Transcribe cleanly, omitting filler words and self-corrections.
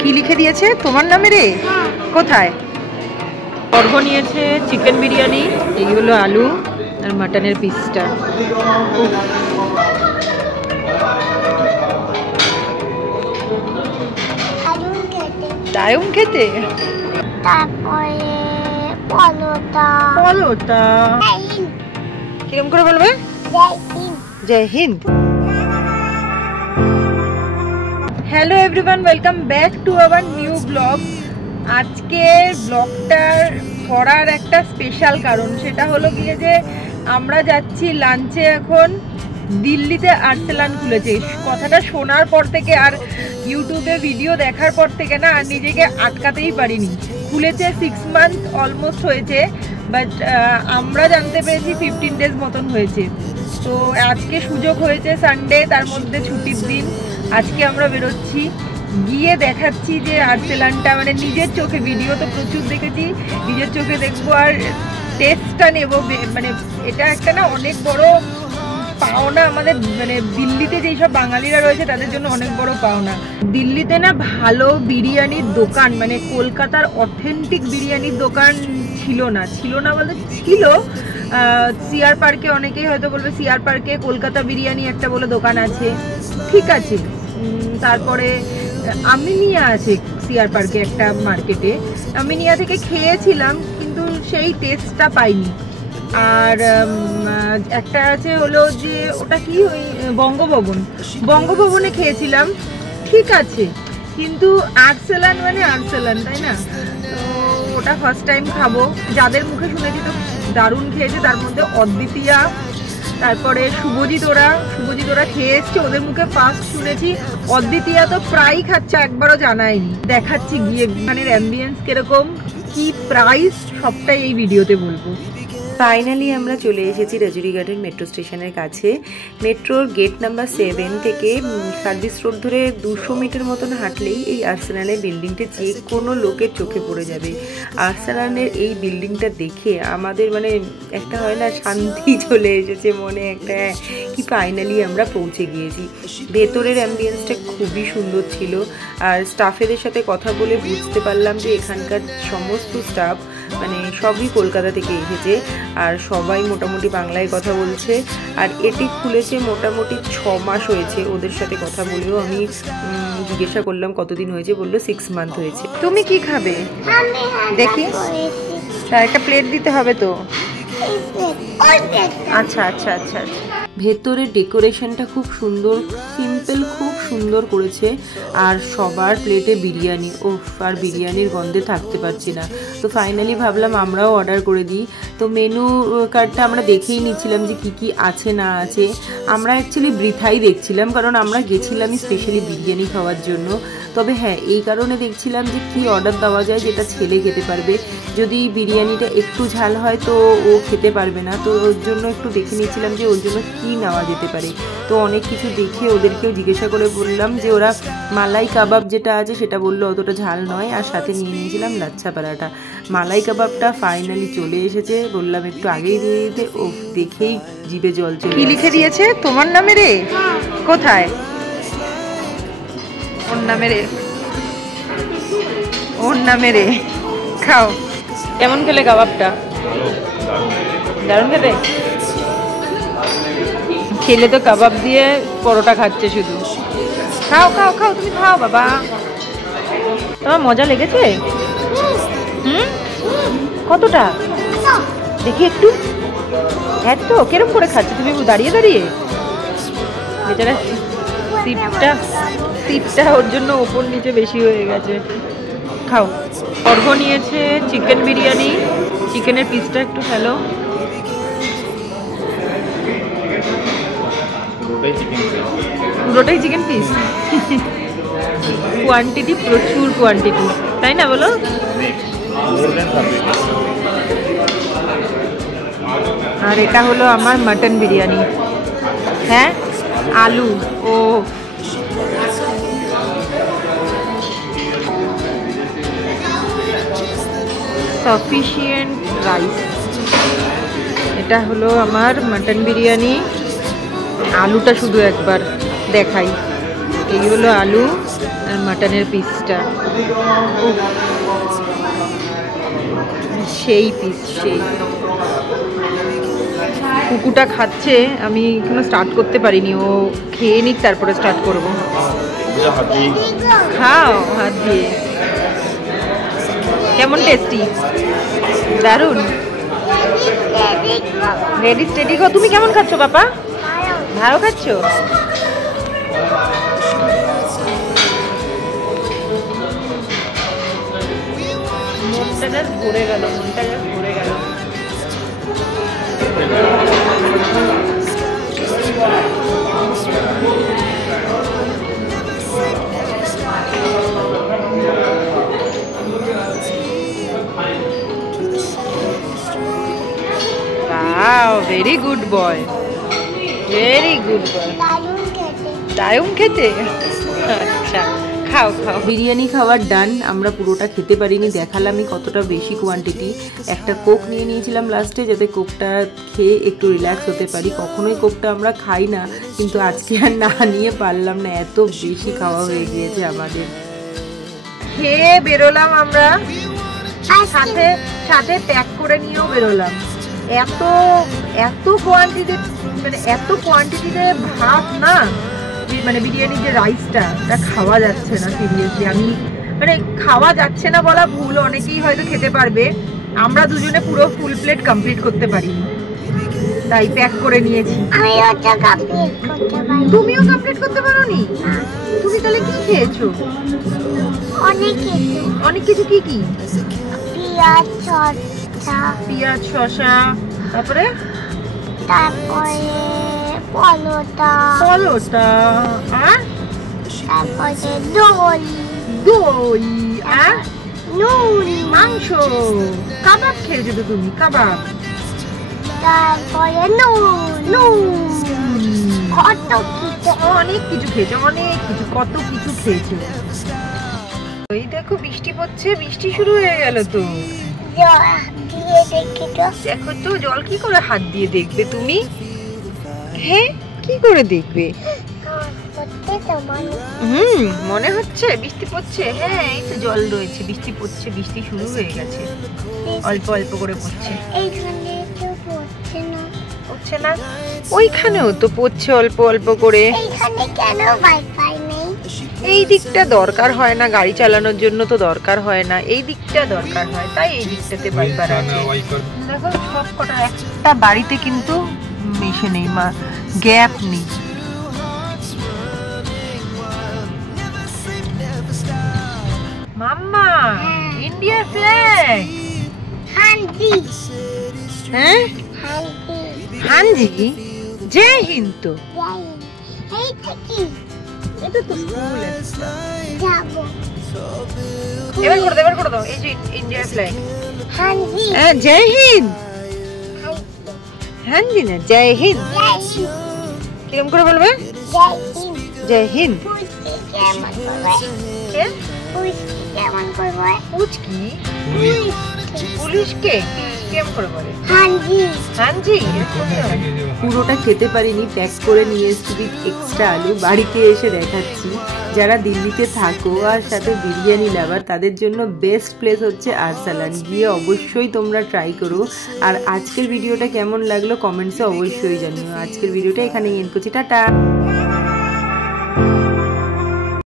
কি লিখে দিয়েছে তোমার নামে রে? কোথায়? অর্ঘ নিয়েছে চিকেন বিরিয়ানি, এই হলো আলু আর মাটনের পিসটা। দারুণ খেতে। তারপরে পলোটা। পলোটা কিরম করে বলবে? Jai Hind. Hello everyone, welcome back to our new blog. আজকে ব্লগটার করার একটা স্পেশাল কারণ, সেটা হলো গিয়ে যে আমরা যাচ্ছি লাঞ্চে। এখন দিল্লিতে আর্সেলান খুলেছে। কথাটা শোনার পর থেকে আর ইউটিউবে ভিডিও দেখার পর থেকে না আর নিজেকে আটকাতেই পারিনি। খুলেছে 6 মান্থ অলমোস্ট হয়েছে, বাট আমরা জানতে পেরেছি 15 ডেজ মতন হয়েছে। তো আজকে সুযোগ হয়েছে সানডে, তার মধ্যে ছুটির দিন। আজকে আমরা বেরোচ্ছি, গিয়ে দেখাচ্ছি যে আর্সেলানটা মানে নিজের চোখে, ভিডিও তো প্রচুর দেখেছি, নিজের চোখে দেখবো আর টেস্টটা নেবো। মানে এটা একটা না অনেক বড় পাওনা আমাদের, মানে দিল্লিতে যেই সব বাঙালিরা রয়েছে তাদের জন্য অনেক বড় পাওনা। দিল্লিতে না ভালো বিরিয়ানির দোকান, মানে কলকাতার অথেন্টিক বিরিয়ানির দোকান ছিল না বলতে ছিল। সিআর পার্কে, অনেকেই হয়তো বলবে সিআর পার্কে কলকাতা বিরিয়ানি একটা বলে দোকান আছে, ঠিক আছে। তারপরে আমিনিয়া আছে সিআর পার্কে একটা মার্কেটে, আমিনিয়া থেকে খেয়েছিলাম কিন্তু সেই টেস্টটা পাইনি। আর একটা আছে হলো যে ওটা কি ওই বঙ্গভবনে খেয়েছিলাম, ঠিক আছে, কিন্তু আর্সেলান মানে আর্সেলান, তাই না? তো ওটা ফার্স্ট টাইম খাবো। যাদের মুখে শুনেছি তো দারুণ খেয়েছে, তার মধ্যে অদ্বিতীয়া, তারপরে শুভজিৎ ওরা খেয়ে এসছে, ওদের মুখে ফার্স্ট শুনেছি। অদ্বিতীয়া তো প্রায়ই খাচ্ছে, একবারও জানায়নি। দেখাচ্ছি গিয়ে এখানের অ্যাম্বিয়েন্স কিরকম, কি প্রাইস, সবটাই এই ভিডিওতে বলবো। ফাইনালি আমরা চলে এসেছি রাজুরি গার্ডেন মেট্রো স্টেশনের কাছে। মেট্রোর গেট নাম্বার 7 থেকে সার্ভিস রোড ধরে 200 মিটার মতন হাঁটলেই এই আর্সেলানের বিল্ডিংটা যে কোনো লোকের চোখে পড়ে যাবে। আর্সেলানের এই বিল্ডিংটা দেখে আমাদের মানে একটা হয় না, শান্তি চলে এসেছে মনে, একটা কি ফাইনালি আমরা পৌঁছে গিয়েছি। ভেতরের অ্যাম্বিয়েন্সটা খুবই সুন্দর ছিল, আর স্টাফেদের সাথে কথা বলে বুঝতে পারলাম যে এখানকার সমস্ত স্টাফ মানে সবই কলকাতা থেকে এসেছে, আর সবাই মোটামুটি বাংলায় কথা বলছে। আর এটি খুলেছে মোটামুটি 6 মাস হয়েছে। ওদের সাথে কথা বলেও আমি জিজ্ঞাসা করলাম কতদিন হয়েছে, বললো 6 মান্থ হয়েছে। তুমি কি খাবে দেখি? একটা প্লেট দিতে হবে তো। আচ্ছা আচ্ছা আচ্ছা আচ্ছা। ভেতরের ডেকোরেশনটা খুব সুন্দর, সিম্পল, খুব সুন্দর করেছে। আর সবার প্লেটে বিরিয়ানি, আর বিরিয়ানির গন্ধে থাকতে পারছি না। তো ফাইনালি ভাবলাম আমরাও অর্ডার করে দিই। তো মেনু কার্ডটা আমরা দেখেই নিচ্ছিলাম যে কি কি আছে না আছে। আমরা অ্যাকচুয়ালি বৃথাই দেখছিলাম, কারণ আমরা গেছিলামই স্পেশালি বিরিয়ানি খাওয়ার জন্য। তবে হ্যাঁ, এই কারণে দেখছিলাম যে কি অর্ডার দেওয়া যায় যেটা ছেলে খেতে পারবে। যদি বিরিয়ানিটা একটু ঝাল হয় তো ও খেতে পারবে না, তো ওর জন্য একটু দেখে নিচ্ছিলাম যে ওর জন্য কী নেওয়া যেতে পারে। তো অনেক কিছু দেখে ওদেরকেও জিজ্ঞাসা করে বললাম যে ওরা মালাই কাবাব যেটা আছে সেটা বললো অতটা ঝাল নয়, আর সাথে নিয়ে নিয়েছিলাম লাচ্ছা পরাঠা। মালাই কাবাবটা ফাইনালি চলে এসেছে, বললাম একটু আগেই দিয়ে দিতে। ও দেখেই জিভে জল চলে। কি লিখে দিয়েছে তোমার নামে রে? কোথায়? ওর নামে রে। খাও। কেমন খেলে কাবাবটা? দারুণ খেতে। খেলে তো কাবাব দিয়ে পরোটা খাচ্ছে শুধু। খাও খাও খাও, তুমি খাও বাবা। তোমার মজা লেগেছে? কতটা দেখি একটু। এত কিরম করে খাচ্ছে তুমি দাঁড়িয়ে দাঁড়িয়ে? বেচারা সিটটা ওর জন্য ওপর নিচে বেশি হয়ে গেছে। খাও। অর্ঘ নিয়েছে চিকেন বিরিয়ানি, চিকেনের পিসটা একটু ফেলো। পুরোটাই চিকেন পিস। কোয়ান্টিটি, প্রচুর কোয়ান্টিটি, তাই না বলো? আর এটা হলো আমার মাটন বিরিয়ানি। হ্যাঁ, আলু ও সাফিসিয়েন্ট রাইস। এটা হলো আমার মাটন বিরিয়ানি। আলুটা শুধু একবার দেখাই, এই হলো আলু আর মাটনের পিসটা, সেই পিস সেই। কুকুরটা খাচ্ছে, আমি এখনো স্টার্ট করতে পারিনি, ও খেয়ে নিক তারপরে স্টার্ট করবো। খাও হাত দিয়ে। কেমন টেস্টি? দারুন। Ready steady go. তুমি কেমন খাচ্ছ বাবা? ভালো খাচ্ছ? মনটা জাস্ট ভরে গেল, মনটা জাস্ট ভরে গেল। Wow, very good boy. Very good boy. দারুণ খেতে। আচ্ছা খাও খাও। বিরিয়ানি খাওয়ার ডান। আমরা পুরোটা খেতে পারিনি, দেখালামই কতটা বেশি কোয়ান্টিটি। একটা কোক নিয়ে নিয়েছিলাম লাস্টে, যাতে কোকটা খেয়ে একটু রিল্যাক্স হতে পারি। কখনোই কোকটা আমরা খাই না, কিন্তু আজকে আর না নিয়ে পারলাম না, এত বেশি খাওয়া হয়ে গিয়েছে আমাদের। খেয়ে বেরোলাম আমরা, সাথে সাথে প্যাক করে নিয়েও বেরোলাম। এত এত কোয়ান্টিটি, মানে এত কোয়ান্টিটিতে ভাত না, মানে বিরিয়ানির যে রাইসটা, এটা খাওয়া যাচ্ছে না সিরিয়াসলি। আমি মানে খাওয়া যাচ্ছে না বলা ভুল, অনেকেই হয়তো খেতে পারবে, আমরা দুজনে পুরো ফুল প্লেট কমপ্লিট করতে পারিনি, তাই প্যাক করে নিয়েছি। তুমিও কমপ্লিট করতে পারোনি? তুমি তাহলে কি খেয়েছো? অনেক কিছু। কি কি? পেঁয়াজ, শসা, তারপরে পলোটা, আর তারপরে দই, আর নুন, মাংস, কাবাব খেয়েছো তো তুমি? কাবাব, তারপরে কত কিছু, অনেক কিছু খেয়েছো, অনেক কিছু, কত কিছু খেয়েছো। এই দেখো বৃষ্টি পড়ছে, বৃষ্টি শুরু হয়ে গেল তো। দেখো তো, জল কি করে হাত দিয়ে দেখবে তুমি? হ্যাঁ, কি করে দেখবে? মনে হচ্ছে বৃষ্টি পড়ছে। হ্যাঁ, এই তো জল রয়েছে, বৃষ্টি পড়ছে, বৃষ্টি শুরু হয়ে গেছে, অল্প অল্প করে পড়ছে। পড়ছে না? ওইখানেও তো পড়ছে অল্প অল্প করে। এই দিকটা দরকার হয় না, গাড়ি চালানোর জন্য তো দরকার হয় না, এই দিকটা দরকার হয়, তাই এই দিকটাতে ওয়াইপার আছে। দেখো সব কটা একটা বাড়িতে কিন্তু মিশে নেই, মা গ্যাপ নেই। মাম্মা, ইন্ডিয়া ফ্ল্যাগ। হ্যাঁ, হানজি, জয় হিন্দ। তো এটা তো স্কুল আছে। এবার করে দাও, এই যে ইন্ডিয়া ফ্ল্যাগ। হ্যাঁ, জয় হিন্দ। হানজি না, জয় হিন্দ। কিরকম করে বলবে? জয় হিন্দ। পুলিশকে কেমন করে বলে? হানজি। পুরোটা খেতে পারিনি, প্যাক করে নিয়ে এসেছি এক্সট্রা আলু, বাড়িতে এসে দেখাচ্ছি। যারা দিল্লিতে থাকো আর সাথে বিরিয়ানি লাভার, তাদের জন্য বেস্ট প্লেস হচ্ছে আরসালান। গিয়ে অবশ্যই তোমরা ট্রাই করো। আর আজকের ভিডিওটা কেমন লাগলো কমেন্টসে অবশ্যই জানিও। আজকের ভিডিওটা এখানেই এন্ড করছি, টাটা।